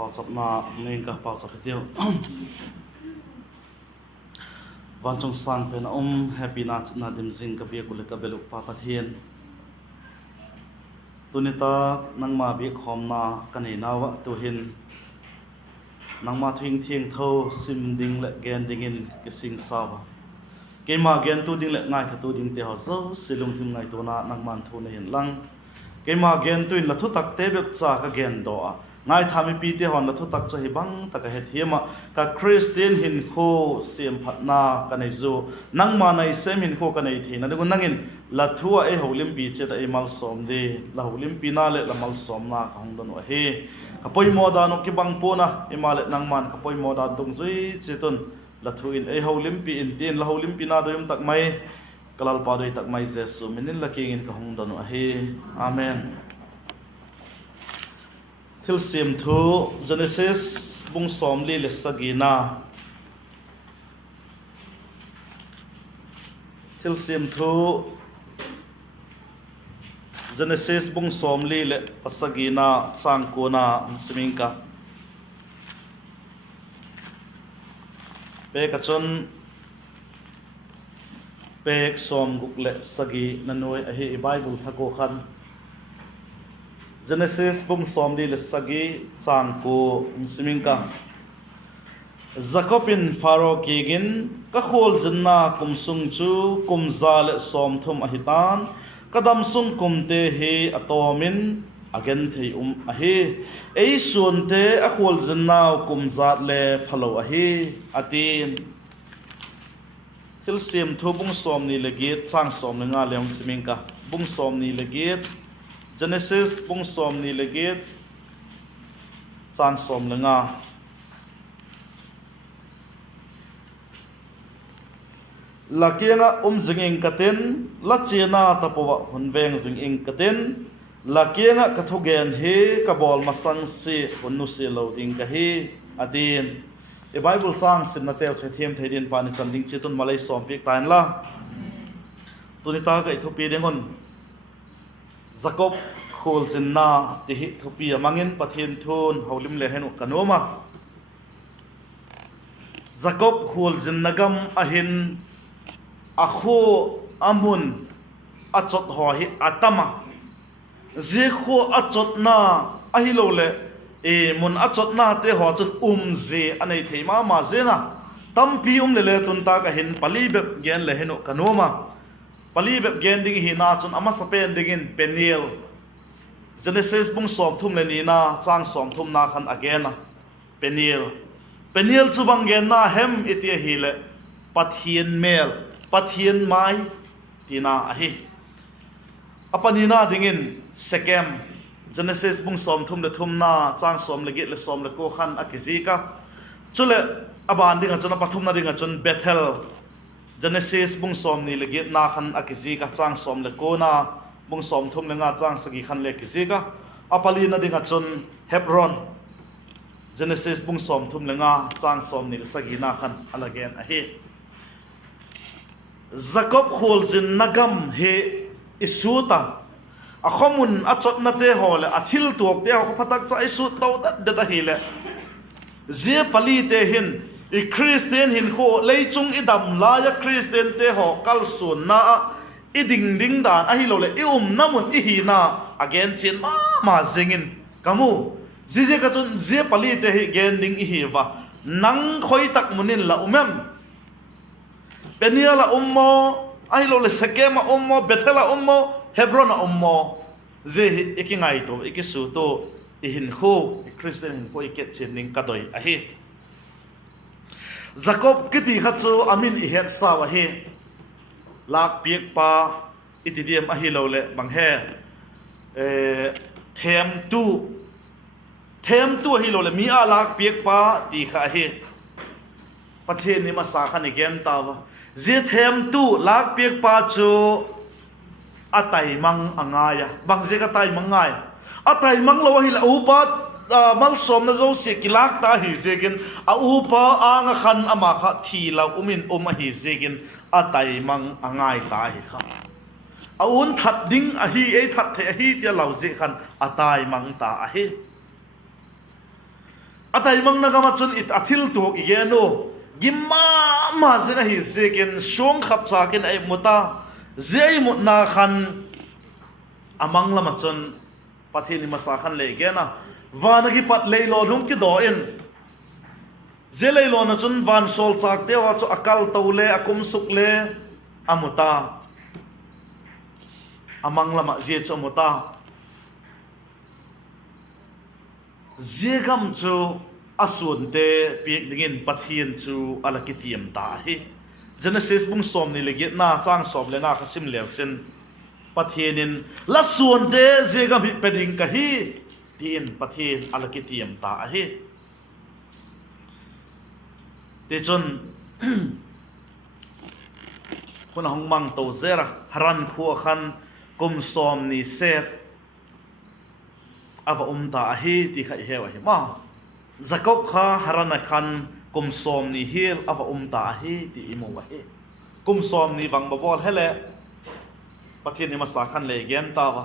bảo chập na nên cả bảo chập tiêu van trong sang pen happy na dim zing ka bia kule ka belu pa pathian tunita nang ma bi khom na kanei nawa tu hin nang ma thing thieng tho sim ding le gen ding in ke sing sawa ke ma gen tu ding le ngai tu ding te ho zo silung thim ngai tu na nang man thu ne hin lang ke ma gen tu in la thu tak te be cha ka gen do a ngai thami pi te hon la thu tak cha hi bang ta ka he thiama ka Christian hin kho siam phat na ka nei zu nang ma nei sem hin kho ka nei thi na de nang in la thua e holim pi che da e mal som de la holim pi na le la mal som na ka hong don he ka poi mo da no ki bang po na e ma le nang man ka poi mo da dong zui che ton la thu in e holim pi in tin la holim pi na do yum tak mai kalal pa do tak mai jesu minin la king in ka hong don he amen. Thil sim thu Genesis bung som li le sagina thil sim thu Genesis bung som li le pasagina sang ko na simingka pe ka chon pe som guk le sagi nanoi a hi Bible thako khan Genesis bung som li le sagi sang ko simingka Jakob in Pharaoh kigin ka Khualzinna kumsung chu kumza le som thum ahitan kadam sung kumte he atomin again thei ahi ei sunte a Khualzinna kumzat le phalo ahi atin thil sim thu bung som ni le git chang som nga leong simingka bung som ni le git Genesis bung som ni le git chang som nga lakianga zinging katen lachina tapowa hunveng zinging katen lakianga kathugen he kabol masang si hunnu se loading ka he adin e Bible sang sin na teo che them theidin pani chanding chitun malai som pik tain la tunita ka Thupi dengon Jakob Khualzinna ti hi Thupi amangin pathin thun holim le henu kanoma Jakob Khualzinna gam ahin akho amun achot ho hi atama je kho achot na ahilo le e mun achot na te ho chun je anei theima ma je na tampi le le tun ta ka hin pali be gen le heno kanoma pali be gen ding hi na chun ama sapen dingin peniel Genesis bung som thum le ni na chang som thum na khan again peniel chu bang gen na hem itia hi le pathian mel pathian mai tina ahi apanina dingin sekem Genesis bung som thum le thum na chang som le git le som le ko khan akizika chule aban dinga chuna pathum na dinga chun Bethel Genesis bung som ni le git na khan akizika chang som le ko na bung som thum le nga chang sagi khan le kizika apalina dinga chun Hebron Genesis bung som thum le nga chang som ni le sagi na khan alagen ahi Jakob Khualzinna gam he isuta akhomun achot na te hole athil tuak te ho phatak cha isut to da da hile je pali te hin i Christian hin kho leichung idam la ya Christian te ho kalsun na i ding ding dan a hi lo le i namun i hi na again chin ma zengin kamu je ka chun je pali te hi gen ding i hi wa nang khoi tak munin la Peniela ahilo le Sekema Bethela Hebron je ikingai to ikisu to ihin kho Christian hin ko iket chening kadoi ahi Jakob kiti khatsu amin i het sawa he lak piek pa itidiam ahilo le banghe them tu ahilo le mi a lak piek pa ti kha he pathe ni masa khan igen tawa je them tu lak piek pa chu atai mang angaya bang je ka tai mangai atai mang lo hi la upa mal som na zo se kilak ta hi zegin a upa anga khan ama kha thi la umin hi zegin atai mang angai ta hi kha a un that ding a hi e that the hi tia lo je khan atai mang ta a hi atai mang nagama chun it athil tuk igeno gimma ma zenga hi zekin shong khap chakin ai muta zei mut na khan amang lama chun pathini masa khan le gena vanagi pat leilo lum ki do in ze leilo na chun van sol chak te wa chu akal tole akum suk le amuta amang lama je chu muta Zegam chu asun te pi dingin pathian chu alakitiam ta hi Genesis bung som ni legit na chang som le na khasim lew chen pathianin la suan te zegam hi peding ka hi tin pathian alakitiam ta hi te chun kun hong mang to zera haran khu khan kum som ni set ava ta hi ti khai hewa hi ma Jakob kha harana khan kum som ni hil ava ta hi ti imu wa hi kum som ni bang babol hele pathin ni masa khan le gen ta wa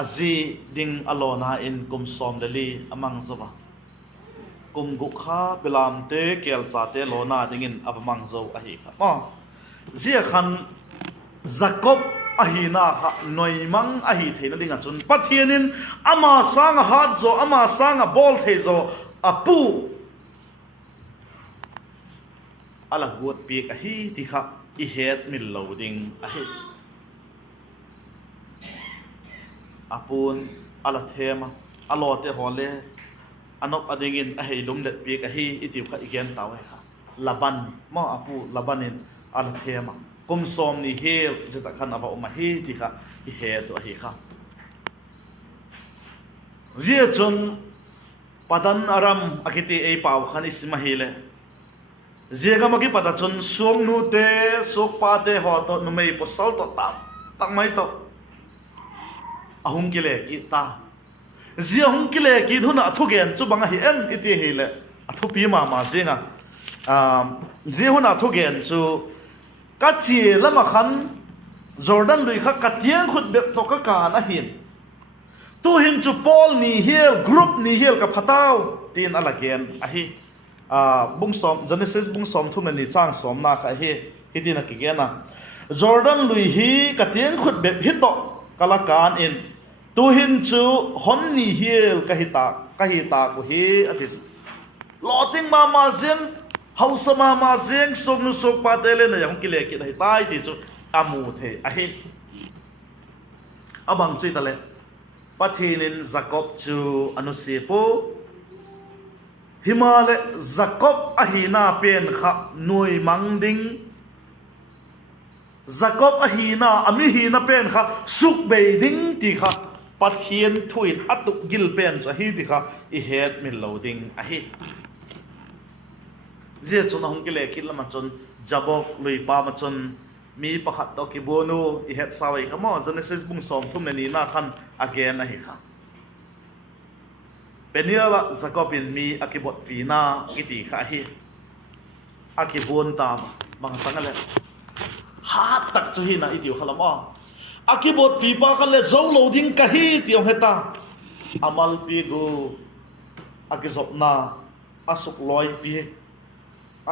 azi ding alona in kum som dali amang zawa kum gu kha bilam te kel cha te lona dingin ava mang zo a hi kha ma zia khan Jakob ahina kha noimang ahi theina dinga chun pathianin ama sanga hat zo ama sanga bol the zo apu ala gut pi ahi ti kha I het mil loading ahi apun ala thema alote hole anop adingin ahi lumdet pi ahi itiu kha igen tawe kha laban ma apu labanin ala thema kum som ni hel jeta khan aba umahi ti kha I he to hi kha zia chun padan aram akiti ei pau khan ismahile zia ga magi pada chun song nu te sok pa te ho to nu mei posal to tak mai to ahung kile ki ta zia hung kile ki thuna athugen chu banga hi em iti hele athupi ma ma zinga zia huna thugen chu ka chi lama khan Jordan lui kha katiang khut bek to ka na hin tu hin chu Paul ni hel group ni hel ka phatau tin alagen ahi bung som Genesis bung som thum ni chang som na kha hi hitina ki gena Jordan lui hi katiang khut bek hi to kala kan in tu hin chu hon ni hel ka hita ko hi atis loting mama zeng hausa mama zeng som nu sok pa tele na yang kile ki dai tai ti chu amu the ahi abang chui tale pathinin Jakob chu anusipo himale Jakob ahina pen kha noi mangding Jakob ahina ami hina pen kha suk be ding ti kha pathin thuin atuk gil pen cha hi ti kha I het min loading ahi zia chun hong kile kilama chun jabok lui pa ma chun mi pakhat to ki bonu I het sawai ka mo Genesis bung som thum ni na khan again ahi kha peniala Jacobin mi akibot pina kiti kha hi akibon ta bang tangale hat tak chu hi na itiu khalama akibot pi pa kale zo loading ka hi tiong heta amal pi go akizop na asuk loi pi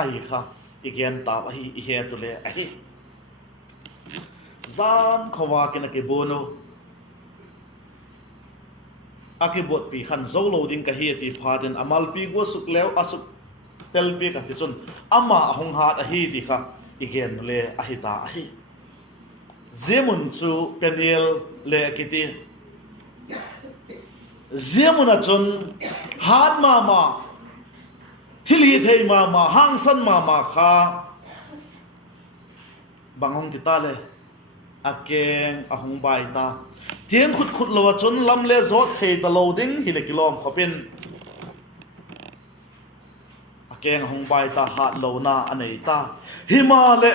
ahi kha igen ta ahi I he to le ahi zam khawa kin ke bono akibot pi khan zo loading ka hi ti phaden amal pi go suk lew asuk tel pi ka ti chun ama hong hat ahi ti kha igen le ahi ta ahi zemun chu penel le kiti zemun a chun han mama thili thei mama hangsan mama kha bangong ti ta le akeng ahong bai ta tiang khut lo chun lam le zot thei ta loading hi le kilom khopin akeng ahong bai ta hat lo na anei ta himale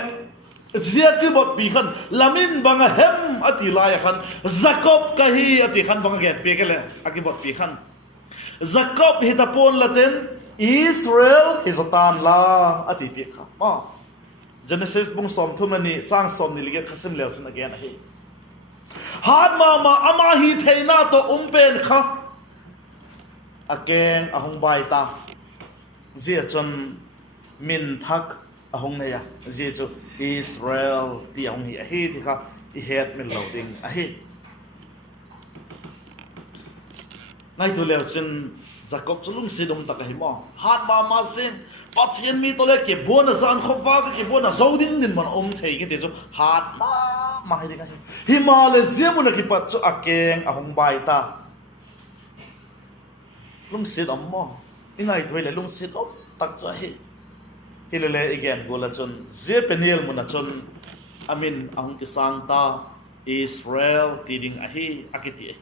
zia ki bot pi khan lamin banga hem ati lai khan Jakob ka hi ati khan banga get pe kele akibot pi khan Jakob hi ta pon laten Israel hizatan la ati pi kha ma Genesis bung som thumani chang som ni liget khasim lew sin again ahi han mama ama hi theina to umpen kha akeng ahong bai ta zia chon min thak ahong neya zia chu Israel ti ahong hi hi thi kha I het min lo ding a hi ngay tu leo chen Jakob chu lung sidom tak hi mo han ma sin pathian mi to le ke bona zan khofa ke bona zoding din man thei ke te chu hat ma hi ding a hi ma le ziamu na ki pat chu akeng ahong bai ta lung sidom mo ingai tu le lung sidom tak chu hi hilele again gola chon je penel muna chon amin ahong ki sangta Israel tiding a hi akiti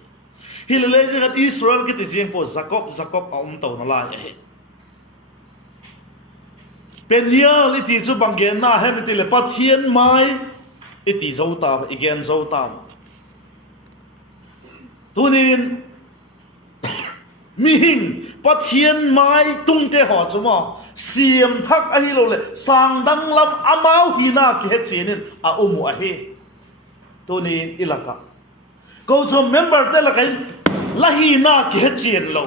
hilele je Israel ki ti jeng po Jakob to na la hi Peniel iti chu banggen na hem ti le pathian mai iti zota again zota tunin mihing pathian mai tungte ho chumo siam thak a hi lo le sang dang lam amau hina ki he chinin a umu a hi tunin ilaka ko chu member te la kain lahina ki he chin lo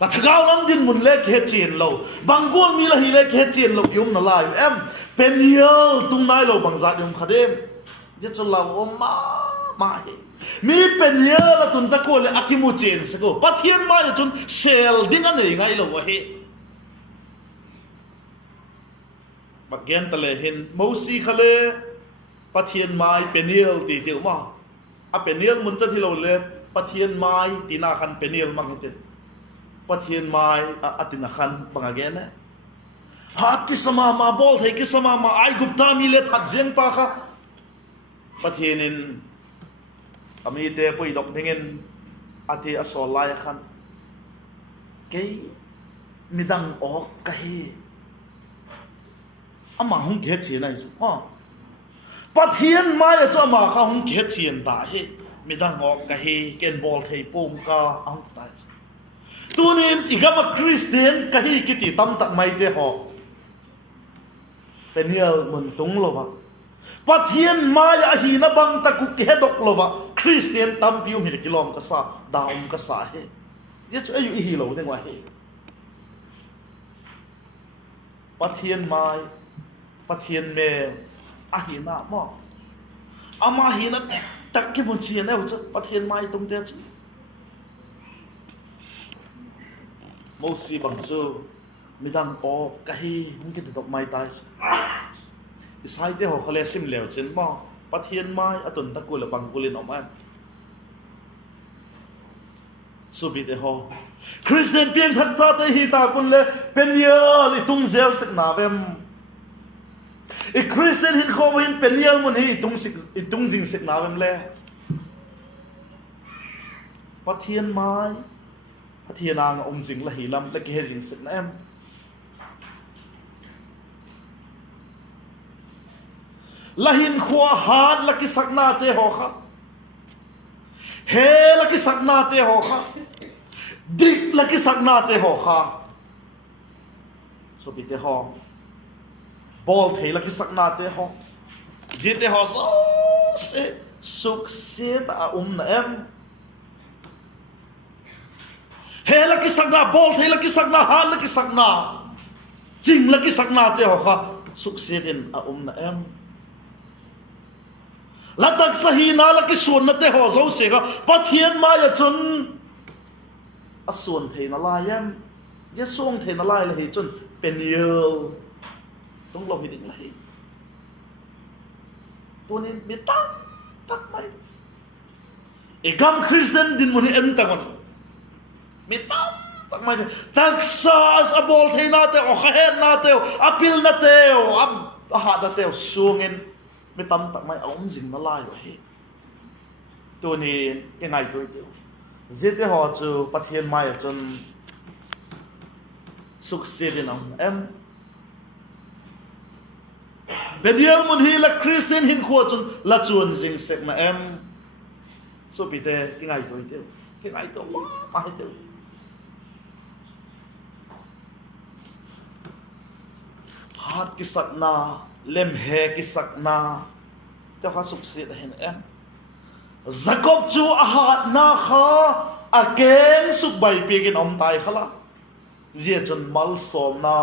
la thagao lam din mun le ki he chin lo bangol mi la hi le ki he chin lo yum na lai em Peniel tung nai lo bang zat yum khadem je chu la ma hi mi Peniel la tun ta ko le akimu chen se ko pathian mai chun sel ding an nei ngai lo wa hi bagyan tale hin mosi khale pathian mai Peniel ti ti ma a Peniel mun cha thi lo le pathian mai tina khan Peniel mang te pathian mai atina khan bangage ne hat ki sama ma bol thei ki sama ma ai gupta mi le that jeng pa kha pathianin ami te pui dok dingin ati asolai khan ke midang ok kahi ama hung khe chi nai ma pathian mai cha ma kha hung khe chien ta he midang ok kahi ken bol thei pum ka ang ta tunin igama Christian kahi kiti tam tak mai te ho Peniel mun tung lo ba pathian mai a hi na bang ta ku ke dok lo ba Christian tam piu mi kilom ka sa daum ka sa he ye chu ayu hi lo deng wa he pathian mai pathian me a hi na mo ama hi na tak ki bun chi na chu pathian mai tung te chu mo si bang chu midang o kahi hung ki dok mai tai isai te ho khale sim leo chen mo pathian mai atun ta ku la bang kulin oman subi te ho Christian pian thak cha te hi ta kun le Peniel I tung zel sik na vem I Christian hin kho hin Peniel mun hi tung jing sik na vem le pathian mai pathian ang jing la hi lam la ki he jing sik na em lahin khua han laki sakna te ho kha he laki sakna te ho kha dik laki sakna te ho kha so bi te ho bol the laki sakna te ho ji te ho so se suk se ta na em he laki sakna bol the laki sakna han laki sakna jing laki sakna te ho kha suk se din na em latak sahina laki suan na te ho zo se ga pathian ma ya chun a suan the na la yam ye song the na la la hi chun Peniel tung lo hi ding la hi tunin mi tak mai e gam Christian din mun en ta gon mi tak mai tak sa a bol the na te o kha na te apil na te o a ha da te sungin mi tam tak mai ong jing na lai wa he tu ni ke ngai tu tu zete ho chu pathian mai chun suk se din em Peniel mun hi la Christian hin kho chun la chuan jing sek ma em so bi te ke ngai tu ma he tu hat ki sakna lem he ki sakna te kha suk se da hen em Jakob chu a hat na kha a keng suk bai pegin om tai khala zia chun mal som na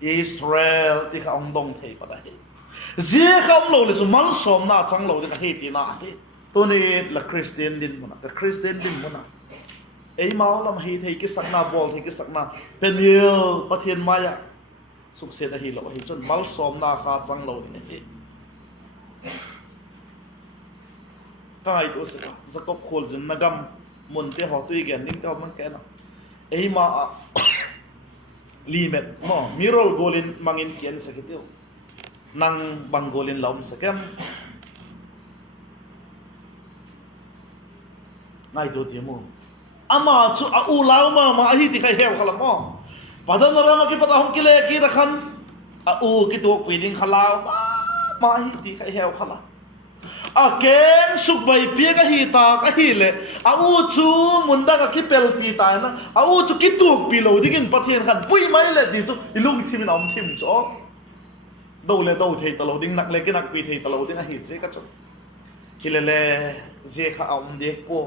Israel ti kha ong dong thei pa da he zia kham lo le chu mal som na chang lo de ka he ti na he to ni la Christian din mona ka Christian din mona ei mau lam hi thei ki sakna bol thei ki sakna penil pathian maya suk se da hi lo hi chun mal som na kha chang lo ni he kai to se Jakob Khualzinna gam mun te ho tu igen ning ka man ke na ei ma limet mo mirol golin mangin kian sakitio nang bangolin laum sakem ngai to ti mo ama chu a u lau ma hi ti khai heu khalam mo padan rama ki patahum ki le ki rakhan a u ki to piding khalau ma hi ti khai heu khala a ken suk bai pia ka hi ta ka hi le a u chu munda ka ki pel pi ta na a u chu ki tuk pi lo dingin pathian khan pui mai le di chu ilung thim om thim cho do le do thei ta lo ding nak le ki nak pi thei ta lo ding a hi se ka chu ki le je kha om de ko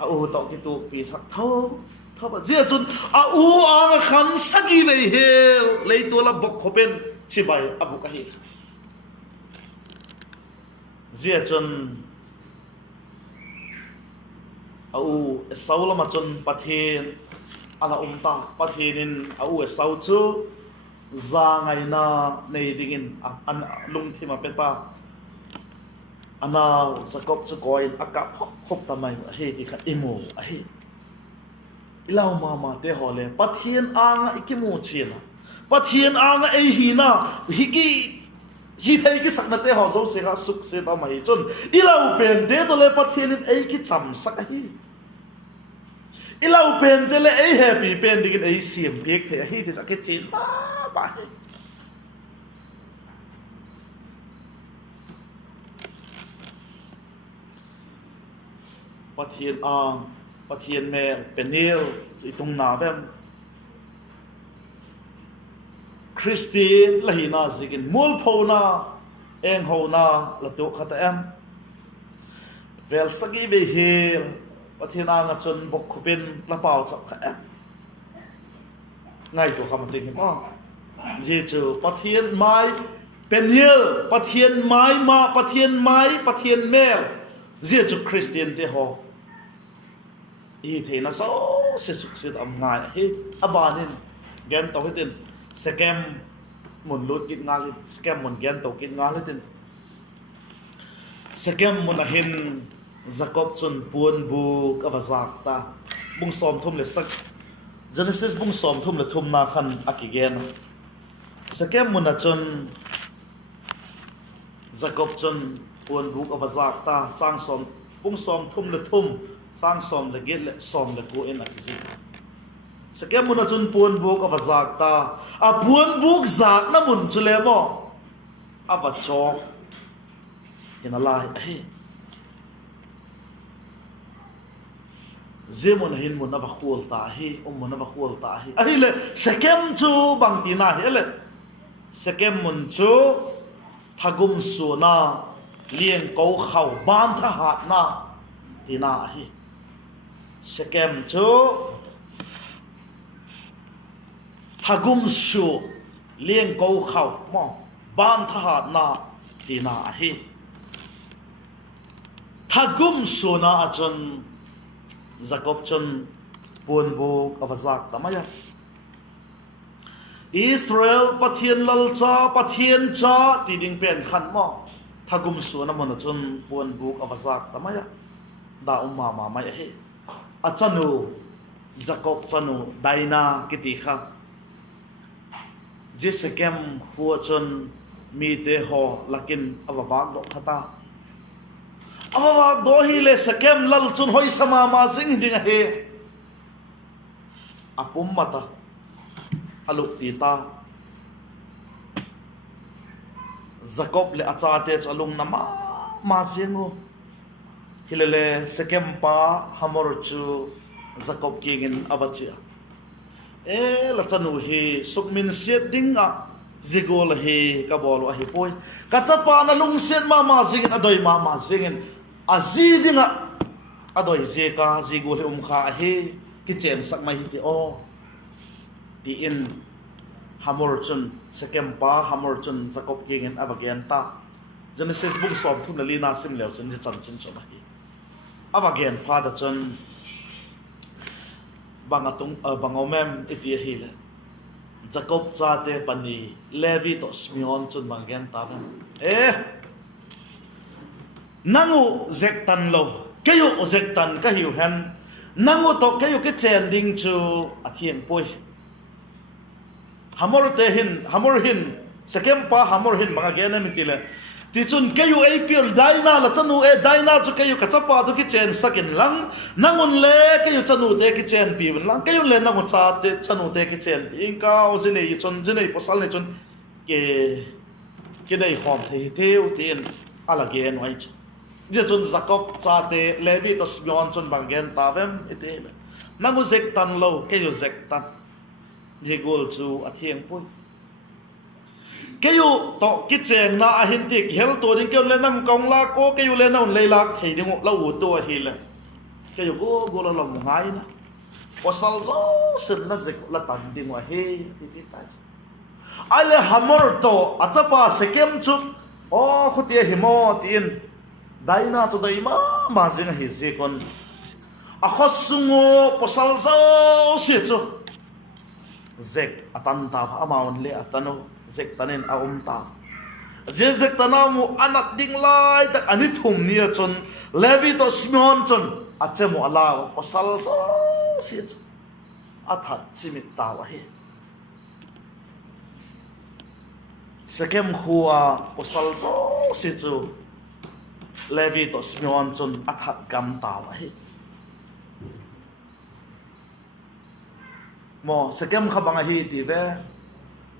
a u to ki tuk pi sak tho tho ba je chun a u a khan saki ve hel le to la bok khopen chi bai abu ka hi zia chun au sau lama chun pathin ala umta pathinin au sau chu za ngai na nei dingin an lung thima peta ana Jakob chu koin aka khop tamai he ti kha imu a he ilau mama te hole pathin anga ikimu china pathin anga ei hina hiki hi thei ki sakna te ho zo se ga suk se ta mai chun ilau pen de to le pathian ei ki cham sak hi ilau pen de le ei happy pen digin ei siam pek the hi te sak ke chin ba pathian me penil itung na vem Christian lahina zigin mul phona eng hona la to khata em vel sagi be hil pathina nga chun bok khupin la pau chak kha em ngai to kham ting ma je chu pathian mai penhil pathian mai ma pathian mel je chu Christian te ho i theina so se suk se am ngai he abanin gen to hitin scam mun lut kit nga li scam mun gen to kit nga li tin scam mun a hin Jakob chun puan bu ka wazak ta bung som thum le sak Genesis bung som thum le thum na khan akigen scam mun a chun Jakob chun puan bu ka wazak ta chang som bung som thum le thum chang som le get le som le ku in akzi Sekian mun chun puan buk ava zak ta a puan buk zak na mun chule mo ava chok ina lai ai zemun hin mun ava khul ta hi mun ava khul ta hi ai le sekem chu bang ti na hi le sekem mun chu thagum su na lieng ko khau ban tha hat na ti na hi sekem chu thagum su lieng ko khau mo ban tha na ti na hi thagum su na achun Jakob chun puan bu avazak tamaya Israel pathian lalcha pathian cha ti ding pen khan mo thagum su na mon chun puan bu avazak tamaya da umma ma mai he achanu Jakob chanu daina kiti kha Jesekem huachun mi te ho lakin avawak do khata avawak do hi le sekem lal chun hoi sama ma sing ding he apum mata aluk tita Jakob le achate chalung nama ma singo hilele sekem pa hamor chu Jakob kingin avachia la chanu hi sukmin siat dinga zigol hi kabolo hi poi kachapa na lungsen ma singin adoi ma singin azi dinga adoi zeka zigul kha hi ki chen sak mai ti o ti in hamor chun sekem pa hamor chun Jakob king en avagen ta Genesis book som thun li na sim leo chun chan chin chona hi avagen pha da chun bangatung bangomem iti hi le Jakob cha te pani Levi to Simeon chun bangen ta nangu zektan lo kayo zektan ka hiu han nangu to kayo ke chen ding chu athieng poi hamor hin sekem pa hamor hin mga gena mitile ti chun kayo apl daina la chanu daina chu kayo kachapa to ki chen sakin lang nangun le kayo chanu te ki chen pi lang kayo le nangu cha te chanu te ki chen pi ka ojinei chun jinei posal ne chun ke dei khom the teu tin ala gen wai je chun Jakob cha te Levi to Simeon chun bangen tavem ite nangu zek tan lo kayo zek tan je gol chu athieng pui kayo to kicheng na ahintik hel to ding kayo le nam kong la ko kayo le na le la thei ding lo u to hi le kayo go lo long ngai na posal zo sin na zek la tan ding wa he ti pi ta ale hamor to achapa sekem chu o khutia himo tin daina chu dai ma jing hi je kon a khosungo posal zo se chu zek atan ta amaun le atano zek tanin a ta zek tanamu anak ding lai tak ani thum nia chon Levi to Simeon chon achemu ala pasal so si athat chimit ta wa he sekem khuwa pasal so si chu Levi to Simeon chon athat kam ta wa he mo sekem khabanga hi ti ve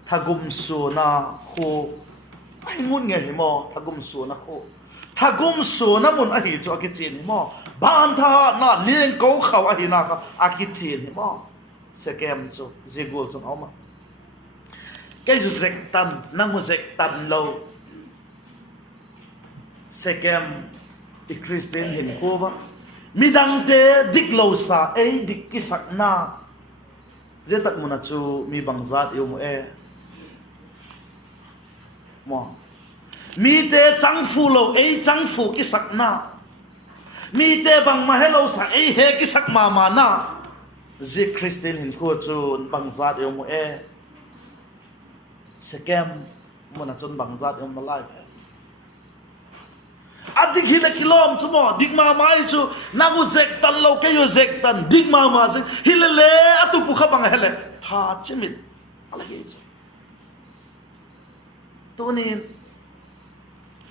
thagum su na khu ai ngun nge hi mo thagum su na khu thagum su na mun a hi chu a ki chin hi mo ban tha na leng ko khaw a hi na ka a ki chin hi mo sekem chu zigul chu ma cái zek tan nang mu zek tan lo sekem i Christian hin ko va midang te dik lo sa ei dik ki sak na je tak muna chu mi bangzat yu mo mo mi te chang fu lo ei chang fu ki sak na mi te bang ma hello sa ei he ki sak ma na je Christian hin ko chu bangzat yu mo sekem muna chun bangzat yu mo lai adik hile kilom chu mo dik ma mai chu nagu zek tan lo ke yo zek tan dik ma se hile le atu pu khabang hele ha chimit ala ge chu tu ni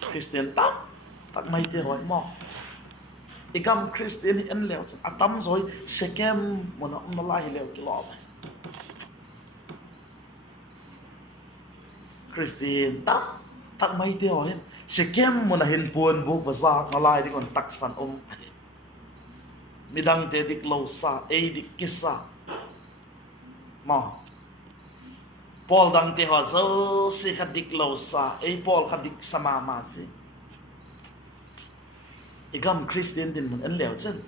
Christian tak mai te hoi mo ikam Christian en leo chu atam zoi sekem mona lai leo kilom Christian tak mai te hoi sekem mona hin puan bu vaza ngalai di kon taksan midang te dik lo sa ei dik kisa ma Paul dang te ho zo si khadik lo sa ei Paul khadik sama ma si igam Christian din mun en leo chen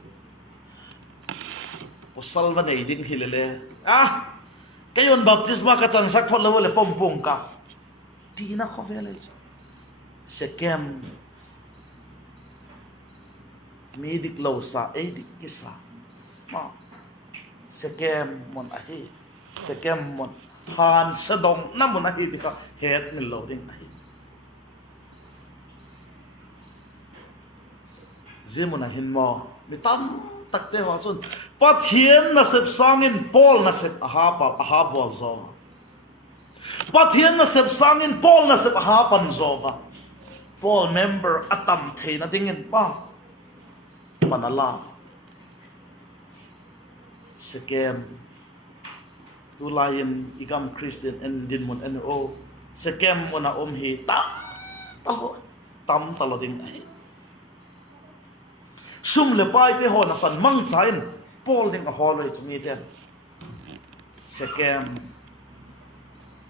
po salva nei din hilele kayon baptisma ka chan sak thol lo le pompong ka tina khovele sekem mi dik lo sa ei dik kisa ma sekem mon ahi sekem mon han sadong namun ahi dika het ni lo ding ahi zemon ahin mo mi tam takte wa chun pathian na sep sangin Paul na sep aha bol zo pathian na sep sangin Paul na sep aha pan zo ba Paul member atam the na dingin pa panala sekem tu lain igam Christian en din mun en o sekem ona hi tam talo ding ai sum le pai te ho na san mang chain Paul ding a hol re chmi ten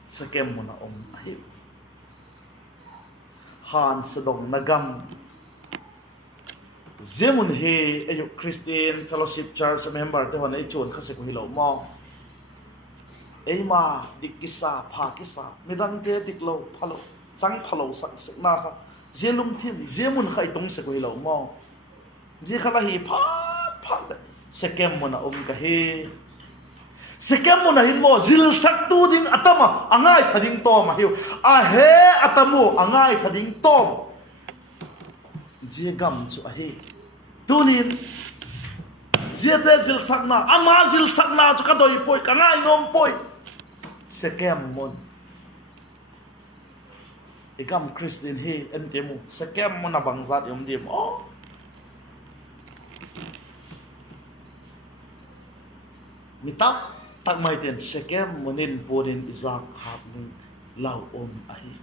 sekem ona ai han sedong nagam zemun he ayu Christian Fellowship Church member te hon ei chon khase ko hilo mo eima dikisa pha kisa midang te diklo phalo chang phalo sak sak na kha zelum thim zemun khai tong se ko hilo mo je khala hi pha pha sekem mona ka he sekem mona hin mo zil sak tu ding atama angai thading to ma hiu a he atamu angai thading to je gam chu a he tunin ziate zil sakna ama zil sakna chu ka doi poi ka ngai nom poi sekem mon igam Christian he entemu sekem mon abang zat yom dim o mitap tak mai ten sekem monin ponin izak hab ning lau ahi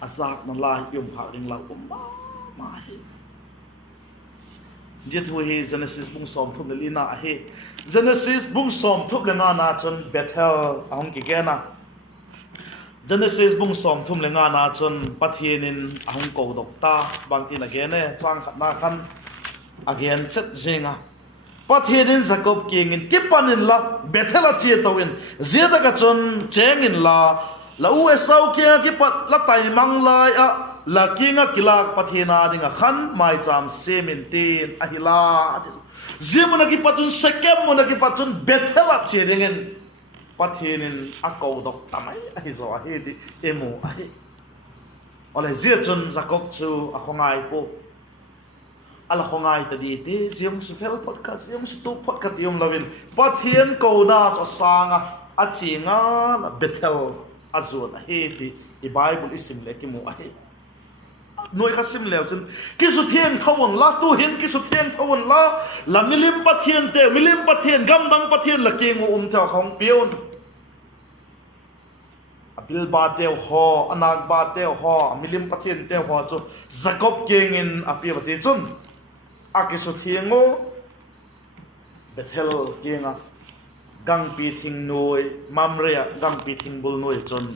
azak man lai yom hab ning lau ma hi Jithu he Genesis bung som thup le na he Genesis bung som thup le na chon Bethel ahong ki gena Genesis bung som thum le na chon pathienin ahong ko dokta bang tin again chang khat na khan again chet zinga pathienin Jakob king in kipanin la Bethel a che tawin zeda ka chon chengin la u esau kia kipat la tai mang lai a la kinga kilak pathina dinga khan mai cham sementin ahila zemuna ki patun sekem mona ki patun Bethela chedingen pathinin akau dok tamai ahizo ahiti emu ahi ole ziachun Jakob chu akhongai po ala khongai tadi te zium su fel podcast zium su tu podcast yum lovin pathin ko na cho sanga achinga la Bethel azun ahiti I Bible isim le ki mu ahi noi khasim leo chen kisu thieng thawon la tu hin kisu thieng thawon la milim pathian te milim pathian gamdang pathian la ke ngu cha khong pion abil ba te ho anak ba te ho milim pathian te ho chu Jakob king in api ba te chun a kisu thiengo Bethel kinga gang pi thing noi mamrea gang pi thing bul noi chun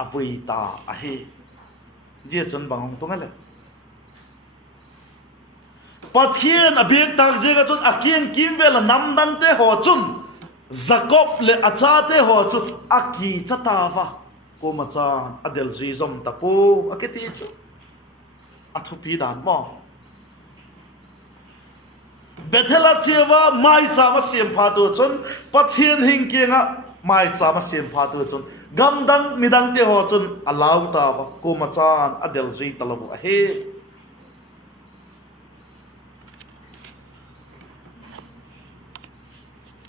avui ta ahi je chon bangong tongale pathian abek tak je ga chon akieng kim vela nam dang te ho chun Jakob le acha te ho chu aki chatawa ko ma cha adel zui zom tapu aketi chu athupi dan mo Bethela chewa mai cha ma sem pha tu chun pathian hing kenga mai cha ma sem pha tu chun gamdang midang te ho chun alau ta ko ma chan adel zui talabu a he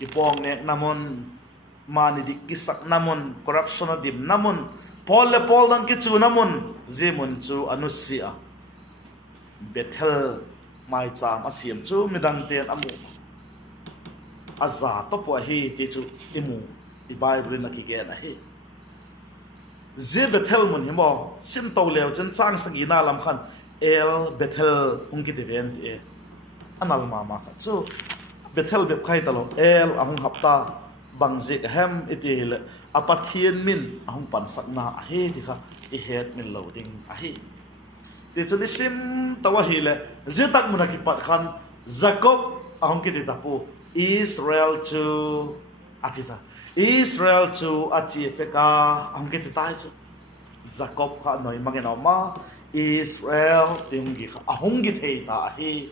ipong nek namon mani dik kisak namon corruption adim namon pol dang ki chu namon zemun chu anusia Bethel mai cha ma sem chu midang ten amu aza to po hi ti chu imu I Bible na ki gen a he ze Bethel mun himo sim to lew chen chang sagina lam khan el Bethel ungki devent e anal mama kha chu Bethel bep khai talo el ahung hapta bangje hem itil apathian min ahung pan sakna a he dikha I het min loading a he ti chu ni sim tawa hi le ze tak mun ki pat khan Jakob ahung ki tapu Israel chu atita Israel chu achi peka angke tai chu Jakob kha noi magena ma Israel tingi kha ahungi thei ta hi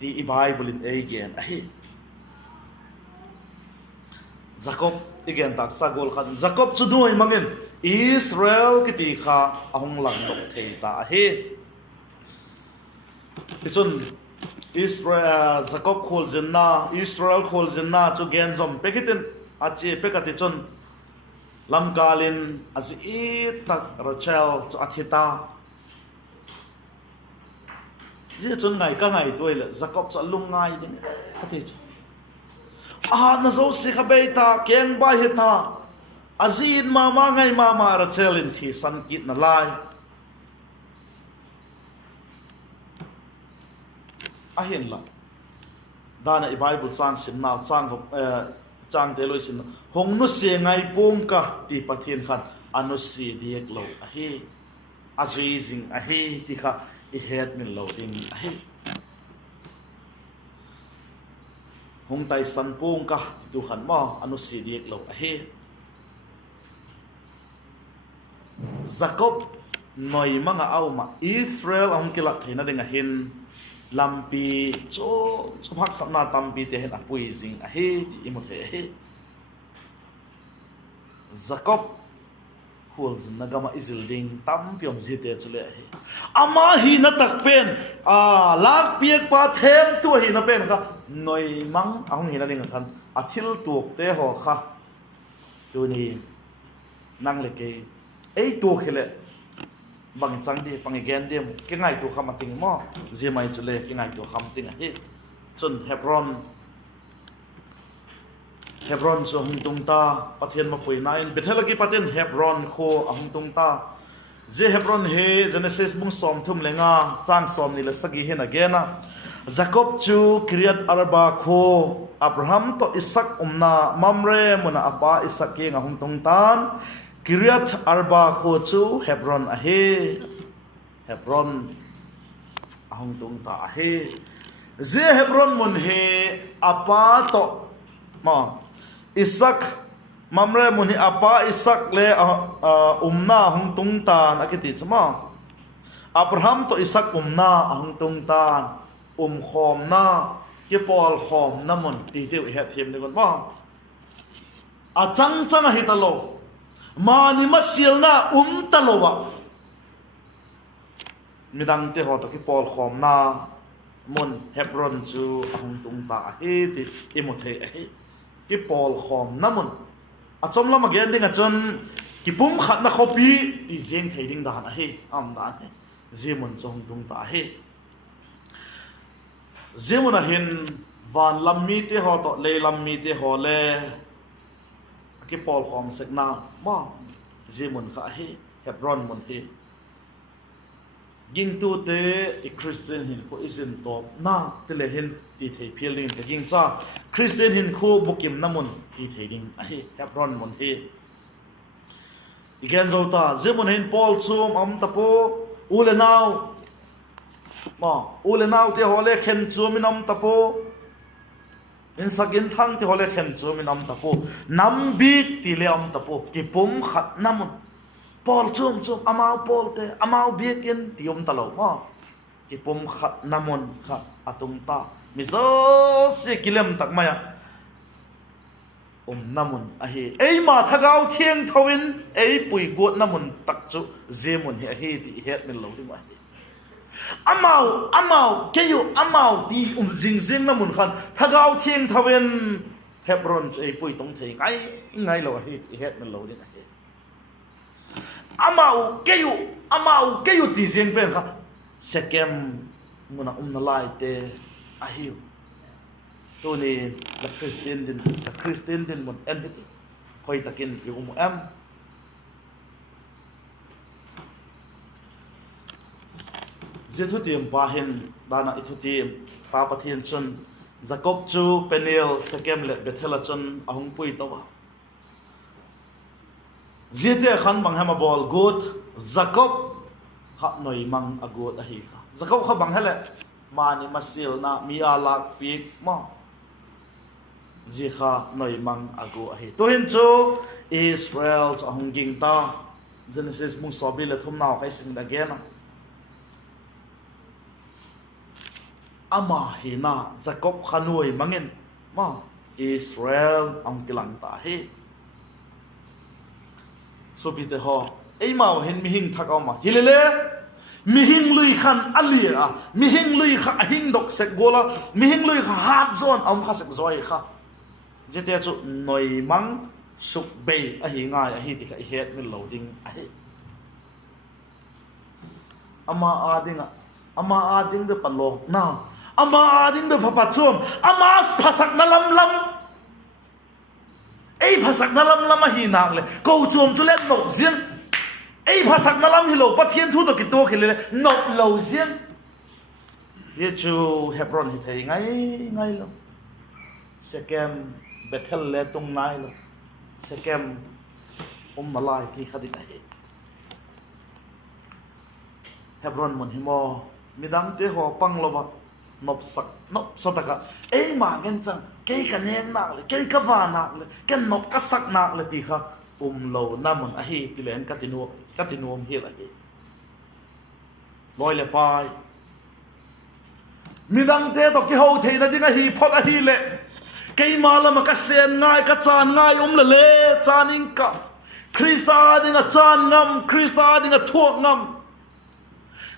di Bible in again hi Jakob again tak sagol khan Jakob chu noi magen Israel kiti kha ahung lang dok thei ta hi ichun Israel Jakob Khualzinna Israel Khualzinna chu gen zom pekitin achi pekati chun lamkalin azi tak Rachel chu athita je chun ngai ka ngai toile Jakob chu lungai ding ati chu na zo si khabeita keng ba heta azin mama ngai mama Rachel in thi san kit na lai ahin la dana I Bible chang sim naw chang te loi sim hong nu se ngai pom ka ti pathian khan anu si diek lo a hi azizing a hi ti kha i het min lo ding ai hung tai san pung ka tu khan ma anu si dik lo ai Jakob noi manga auma Israel ang kila thina ding a hin lampi cho phak sapna tampi te hen apui jing a he ti imothe he Jakob Khualzinna gama izil ding tam piom zite chule he ama hi na tak pen lak piek pa them tu hi na pen kha noi mang ahong hi na ding khan athil tuk te ho kha tu ni nang le ke ei tu khele bang chang di pang gen dem ke ngai tu kham ting mo je mai chule ke ngai tu kham ting hi chun Hebron so hung tung ta pathian ma pui na in bethelaki paten Hebron kho ahung tung ta je Hebron he Genesis bung som thum lenga chang som ni la sagi hen agena Jakob chu Kiryat Arba kho Abraham to Isaac umna Mamre muna apa Isaac ke ngahung tung tan Kiryat Arba kho chu Hebron ahe Hebron ahung tung ta ahe je Hebron mun he apa to ma Isaac Mamre mun he apa Isaac le umna ahung tung tan akiti chama Abraham to Isaac umna ahung tung tan khom na ke pol khom na mun ti te he them ne gon ma a chang chang hi ta lo mani masil na talowa midang te ho to ki pol khom na mun Hebron chu ahung tung ta he ti imothe he ki pol khom na mun a chom lam again ding a chon ki pum khat na khopi ti jeng thei ding dan a he am dan he zemun chong tung ta he zemun a hin van lam mi te ho to le lam mi te ho le ki pol khom sek na ma zemun kha he Hebron mun he ging tu te i Christian hin ko isin top na te le hin ti thei feeling te ging cha Christian hin ko bukim namun ti thei ding a he Hebron mun he igen zota zemun hin Paul chum am tapo ule naw te hole khen chum in am tapo in sagin thang te hole khen chum in am tapo nam bik ti le am tapo ki pum khat namun Paul chum amau Paul te amau bik in ti om talo ma ki pum khat namun kha atung ta mi zo se kilem tak maya namun ahi ei ma thagau thieng thawin ei pui got namun tak chu zemun he hi ti het min lo ti ma amau keyu amau ti jing namun khan thagau thieng thawin Hebron ei pui tong thei ngai lo hi ti het min lo ti ma amau keyu ti jing pen kha sekem muna na lai te ahiu to ni la Christian din mon en hit khoi takin yung mo am zethutim pa hin dana ithutim pa pathian chun Jakob chu Peniel sekem le Bethela chun ahung pui tawa zete khan bang hama bol good Jakob kha noi mang agot ahi kha Jakob kha bang hele mani masil na mi alak pik ma zikha noi mang ago ahi to hin chu Israel cha honging ta Genesis mung sobi le thum naw kai sing again ama hina Jakob khanoi mangin ma Israel ang tilang ta hi so bite ho ei mau hin mi hing thakaw ma hilele mihing lui khan alia mihing lui kha hing dok sek gola mihing lui kha hat zon am kha sek zoi kha jete chu noi mang suk be a hi ngai a hi ti kha het min loading a hi ama ading be palok na ama ading be phapa chom ama phasak na lam ei phasak na lam a hi nak le ko chom chu le no jiang ei phasak na lam hi lo pathian thu to ki to khile no lo jiang ye chu Hebron hi thei ngai lo sekem Bethel le tung nai lo sekem malai ki khadin ai Hebron mun himo midang te ho pang lova nop sataka ei ma gen chang ke ka neng nak le ke ka va nak le ken nop ka sak nak le ti kha lo namun a hi ti len ka tinuam hi la hi loi le pai midang te to ki ho thei na dinga hi phot a hi le ke ma la ma ka sen ngai ka chan ngai le chaning ka Krista dinga chan ngam Krista dinga thuak ngam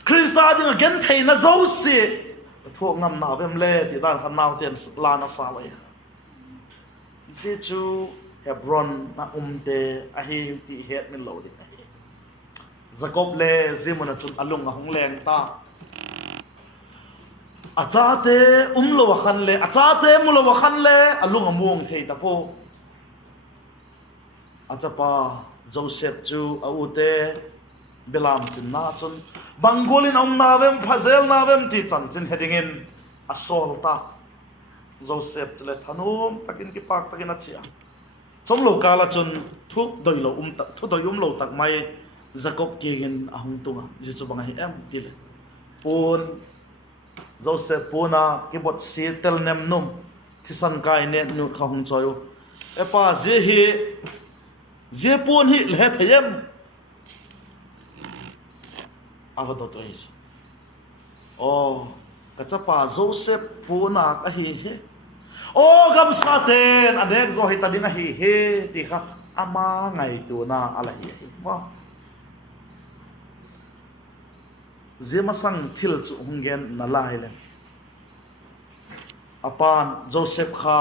Krista dinga gen thei na zo si thuak ngam na vem le ti dan khan nau ten la na sa wai si chu Hebron na te a hi ti het min lo ding Jakob le zimona chun alung a hong leng ta achate lo wa khan le achate mulo wa khan le alung amung thei ta po achapa Joseph chu aute belam chin na chun bangolin na vem phazel na vem ti chan chin heading in asol ta Joseph le thanum takin ki pak takin achia chom lo kala chun thuk doi lo tak thu doi lo tak mai Jakob kegen ahung tunga jichu banga hi em til pon Joseph pona kibot si tel nem num thisan kai ne nu khahung choyo epa je pon hi le thayem avado to is o kachapa Joseph pona a hi he o gam saten adek zo hi tadinga hi he ti kha ama ngai tu na ala hi wa zemasang thil chu hungen na lai le apan Joseph kha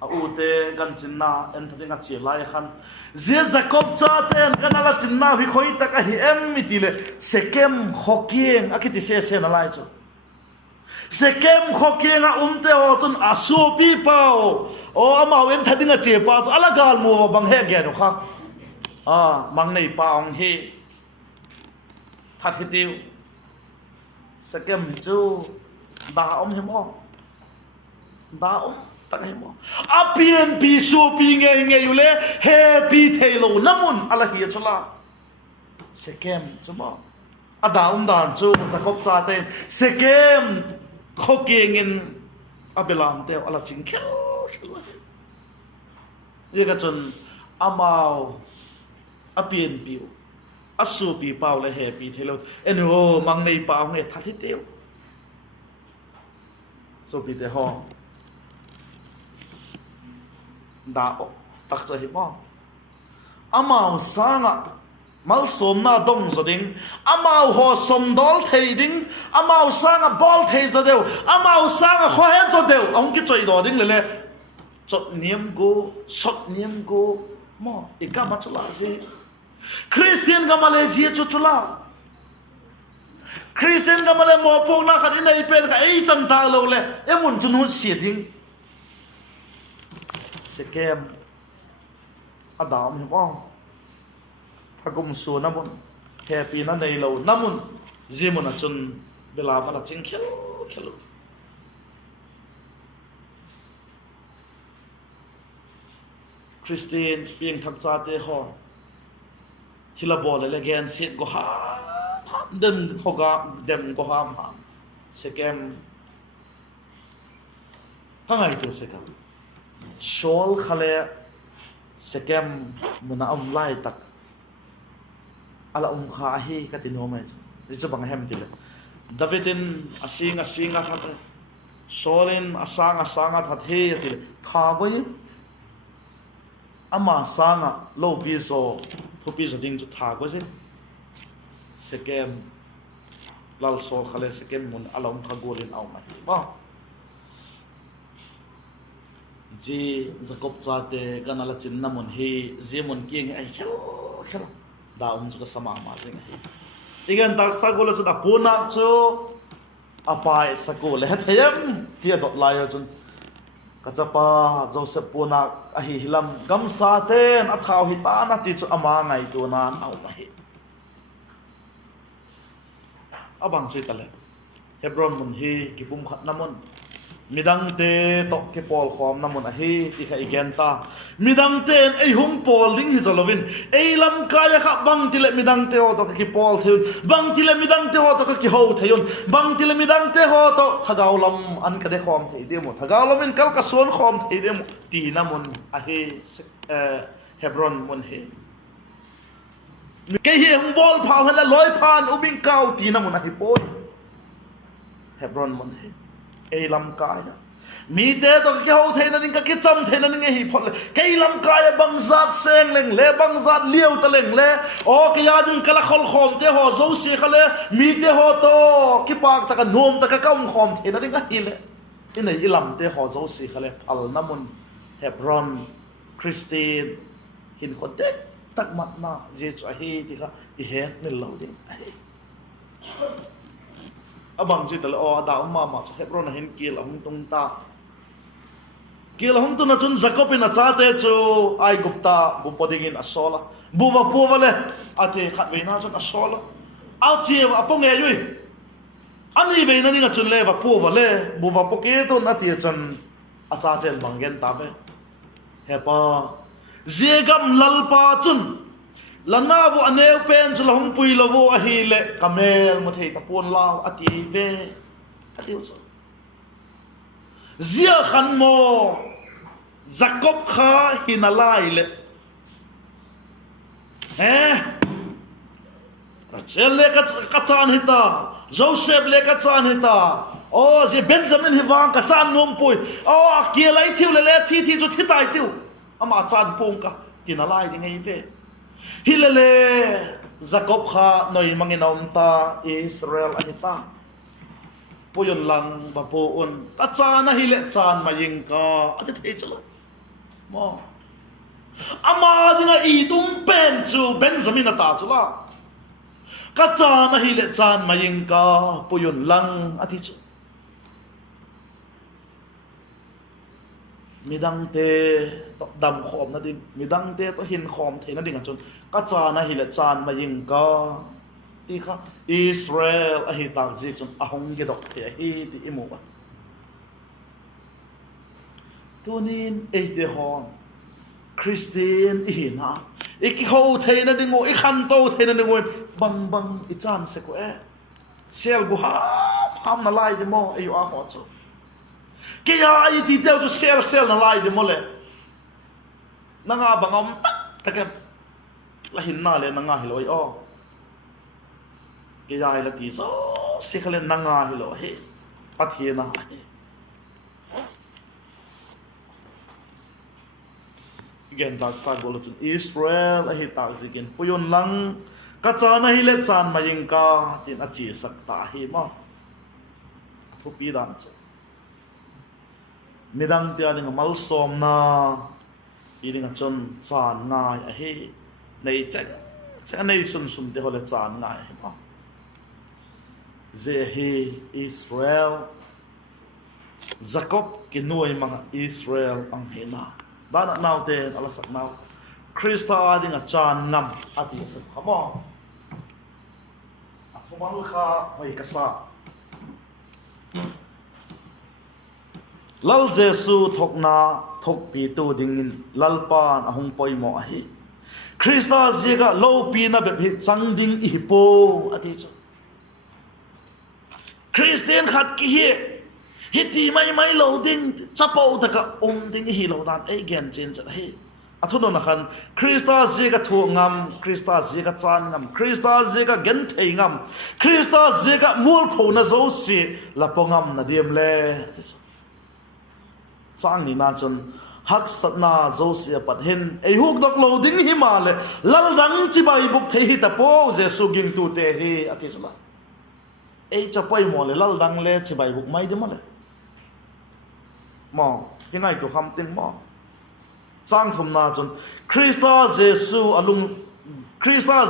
aute kan chinna en thadinga chi lai khan je Jacob cha ten kanala chinna hi khoi taka hi em mitile sekem khokieng akiti se na lai chu sekem khokieng a umte o tun asu pi pao o amau en thadinga che pa chu alagal mu bang he ge no kha mang nei pa ong hi that hi tiu sekem chu da om hemo da om tak hemo apien pi su pi nge yule happy thelo namun ala hi chola sekem chuma ada dan chu Jakob cha te sekem khokengin abelam te ala chingkhel ye ka chun amau apien piu asu pi pau le happy thelo eno mang nei pa nge thathi teu so pi te ho da tak cha hi ma amau sanga mal som na dong so ding amau ho som dol thei ding amau sanga bol thei so deu amau sanga kho he so deu ong ki choi do ding le chot niam go mo ikama chula je Christian ka Malaysia chuchula Christian ka Malay mo pong na khat inai pen ka ei chan ta lo le emun chun hu si ding sekem adam hi mo thagum su na mon happy na nei lo namun jimun a chun bela mala ching khelo Christian pieng thak cha te ho thila bol le gen sit go ha dem hoga dem go ha ma sekem hangai tu sekam shol khale sekem muna lai tak ala kha hi katino mai chu bang hem tile Davidin asinga that sholin asanga that he tile kha goi ama sanga lo pi so Thupi so ding chu tha go sin sekem lal so khale sekem mun alom kha golin aw ma ba ji Jakob cha te kanala chin namun hi ji mun king ai khelo da chu ka sama ma sing hi igen tak sa gol chu da puna chu apai sa gol he thayam tia dot lai chun kachapa Joseph puna a hi hilam gam sa ten a thau hi ta na ti chu ama ngai tu nan au ma hi abang chui tale Hebron mun hi ki pum khat namun midang te to ke pol khom namun a hi ti kha igenta midang ten ei hung pol ding hi zolovin ei lam kaya kha bang tile midang te ho to ki pol theun bang tile midang te ho to ki ho theun bang tile midang te ho to thagaw lam an ka de khom thei de mo thagaw lam in kal ka son khom thei de mo ti namun a hi Hebron mun he ke hi hung bol phau hala loi phan ubing kau ti namun a hi poi Hebron mun he ei lam kaya mi te to ke ho thein ning ka ki cham thein ning hi phol ke lam kaya bang zat seng leng le bang zat lieu ta leng le o ke ya dun kala khol khom te ho zo si khale mi te ho to ki pak ta ka nom ta ka kaum khom thein ning ka hi le in ei lam te ho zo si khale al namun Hebron Christine hin ko te tak mat na je chu hi ti ka i het mil lo ding abang ju tal o da ma ma Hebron hin kil hung tung ta kil hung tu na chun Jakob in a cha te chu ai gupta bu poding in asola buwa puwale ate khat veina chun asola au chi apong e yui ani veina ni chun le wa puwale buwa poke to na ti chun a cha te bangen ta ve hepa zegam lalpa chun lanavu aneu pen chu lahung pui lovo a hi le kamel mo thei tapon law ati ve ati uso zia khan mo Jakob kha hinalai le Rachel le ka chan hita Joseph le ka chan hita o ze Benjamin hi wang ka chan nom pui o ki lai thiu le thi chu thi tai tiu ama chan pung ka tinalai ding ei ve hilele Jakob kha noi manginom ta Israel ahita puyon lang bapuon ta chana hile chan maying ka ati thei chalo mo ama dinga idum pen chu Benjamin ata chula ka chana hile chan maying ka puyon lang ati chu midang te to dam khom na ding midang te to hin khom the na ding chun ka cha na hi le chan ma yin ka ti kha Israel a hi tak ji chun a hong ge dok te hi ti imu ba tunin e te hon Christian i na e ki ho the na ding o e khan to the na ding o bang i chan se ko e sel gu ham na lai de mo e yu a ho chu kaya ay ti teo to sel na lai de mole nanga bangom tak lahin na le nanga hiloi o kaya ay la ti so sikale nanga hilo he pathi na again tak sa golo chun Israel a hi ta zikin puyon lang ka chana hile chan maying ka tin a chi sak ta hi ma thupi dan chu midang tia ning mal som na iring chon chan ngai a he nei cha nei sum te hole chan ngai ma ze he Israel Jakob ki nuai mga Israel ang hena bana naw te alasak naw Krista ading a chan nam ati sa khamo athumal kha hoi kasa lal jesu thokna thokpi tu dingin lalpan ahung poi mo ahi Krista zega lo pi na be chang ding I po ati chu Christian khat ki hi ti mai lo ding chapo ta ka ding hi lo dan e gen chen cha he athuno na khan Krista zega thu ngam Krista zega chan ngam Krista zega gen thei ngam Krista zega mul pho na zo si la pongam na diem le chang ni na chun hak satna zo sia pat hen ei huk dok lo ding hi ma le lal dang chi bai buk thei hi ta po jesu ging tu te hi atisla ei cha poi mo le lal dang le chi bai buk mai de mo le mo hinai tu ham tin mo chang thum na chun Krista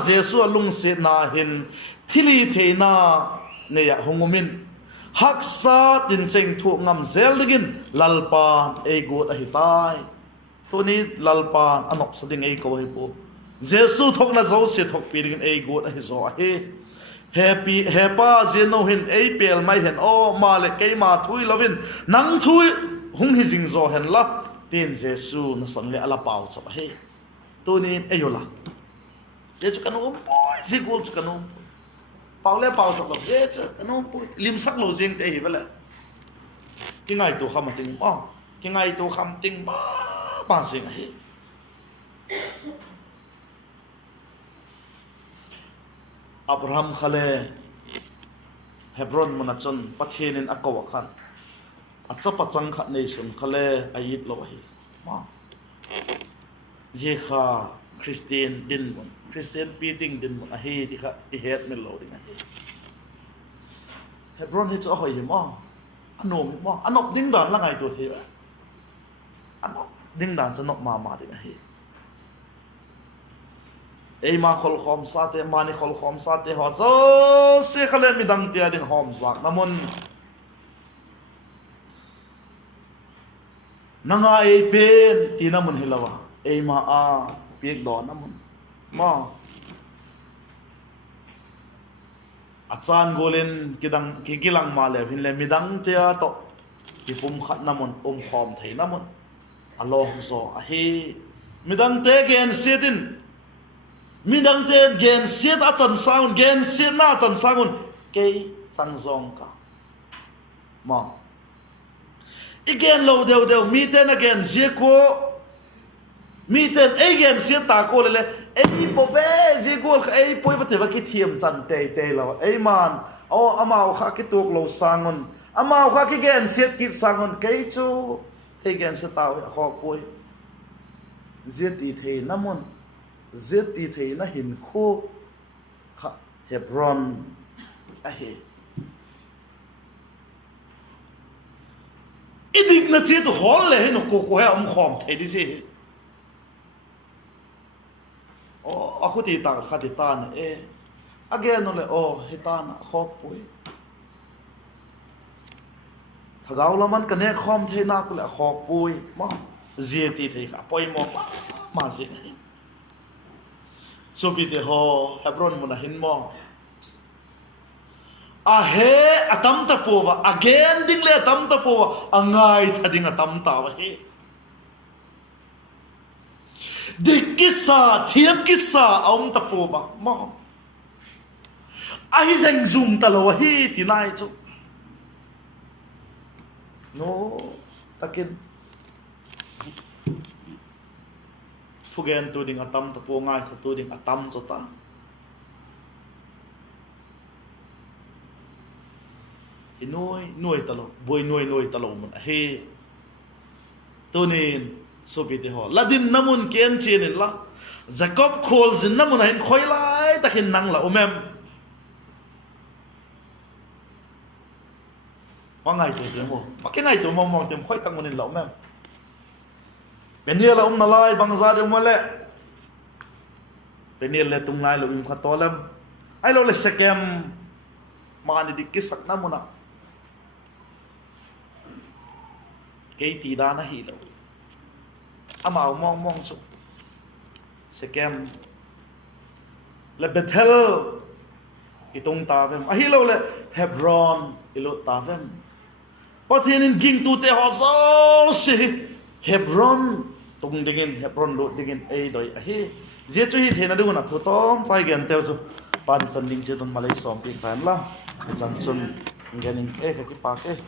jesu alung se na hin thili the na ne ya hongumin haksa tin cheng thu ngam zel digin lalpan e gut a hitai tuni lalpan anok sading e ko hi po jesu thok na zo se thok pi digin e gut a hi zo a he happy hepa zeno hin apel mai hen o ma le ke ma thui lovin nang thui hung hi jing zo hen la tin jesu na san le ala pau cha he tu ni ayola ye chu kanum poi zigul chu kanum pau le pau cha ye chu kanum poi lim sak lo jing te hi bela ki ngai tu kham ting ma ki ngai tu kham ting ba sing he Abraham khale Hebron munachon pathianin akawa khan achapa chang khat nei sun khale ayit lo hi ma je kha Christian din mon Christian meeting din mon a he di kha ti het mel lo ding hi Hebron hi cho hoi ma anom ma anop ding dan la ngai tu thi anop ding dan cho nok ma ding hi ei ma khol khom sa te mani khol khom sa te ho zo se khale mi dang tia ding hom sak namon nanga ei pen ti namun hilawa ei ma a piek do namun ma achan golen kidang kigilang ma le hin le mi dang tia to ki pum khat namun khom thei namun along so a he mi dang te gen setin Midang ten gen siat achan sangun gen siat na achan sangun kay chang zong ka ma igen lo deu mi ten again zeko mi ten again siat ta ko le ei po ve zeko ei poi va te va ki thiam chan te lo ei man o amao kha ki tuk lo sangun amao kha ki gen siat ki sangun kay chu again siat ta ho poi ziat ti the namon zeti thei na hin kho kha Hebron a he idik na chi to hol le no ko he khom thei di se o a khu ti ta kha ti ta na again no le o he ta na kho pui thagaw laman ka ne khom thei na ku le kho pui ma zeti thei kha poi mo ma se so bite ho Hebron muna hin mo a he atam ta pova again ding le atam ta pova angai thading atam ta wa he dikisa thiam kisa om ta pova mo a hi zeng zoom ta lo hi tinai chu no takin thugen tu ding atam ta po ngai tha tu ding atam zo ta hi noi ta lo boi noi ta lo mun he tu nin so bi te ho ladin namun ken chen la Jakob Khualzinna mun hin khoi lai ta hin nang la omem wa ngai tu mo ma ke ngai tu mong tem khoi tang mun la omem Penil la nalai bangza de mole penil le tungai lo im khatolem ai lo le sekem mani di kisak namuna ke ti da na hi lo amao mong su sekem le Bethel itung ta vem a hi lo le Hebron ilo ta vem pathin ging tu te ho so si Hebron tung dingin Hebron lo dingin ei doi a he je chu hi thena du na thu tom chai gen teu chu pan chan ding che ton malai som pin tan la chang chun genin ka ki pa ke